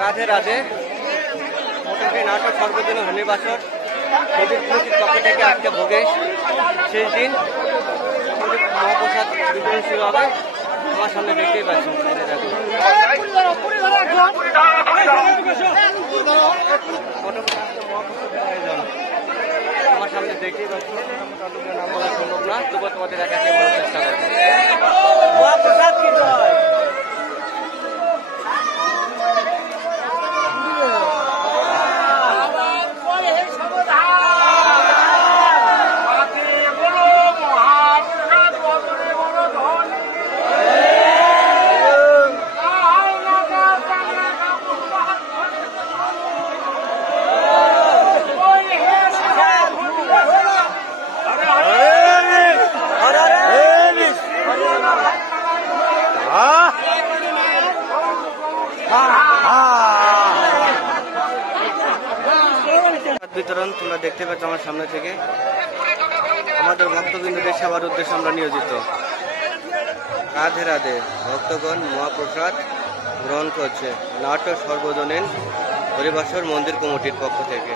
রাধে রাধে। মোটামুটি নাটক সর্বদিন হরিবাসর নদীর কমিটির পক্ষ থেকে আজকে ভোগের শেষ দিন মহাপ্রসাদ বিতরণ শুরু হবে। আমার সামনে দেখতেই পাচ্ছি আমার সামনে দেখতেই পাচ্ছি। নাম বলা সম্ভব না, তবুও তোমাদের একাকে বলার চেষ্টা করবো। মহাপ্রসাদ কি জয়। বিতরণ তোমরা দেখতে পাচ্ছ আমার সামনে থেকে। আমাদের ভক্তবৃন্দদের সেবার উদ্দেশ্যে আমরা নিয়োজিত। রাধে রাধে। ভক্তগণ মহাপ্রসাদ গ্রহণ করছে নাটক সর্বজনীন হরিবাসর মন্দির কমিটির পক্ষ থেকে।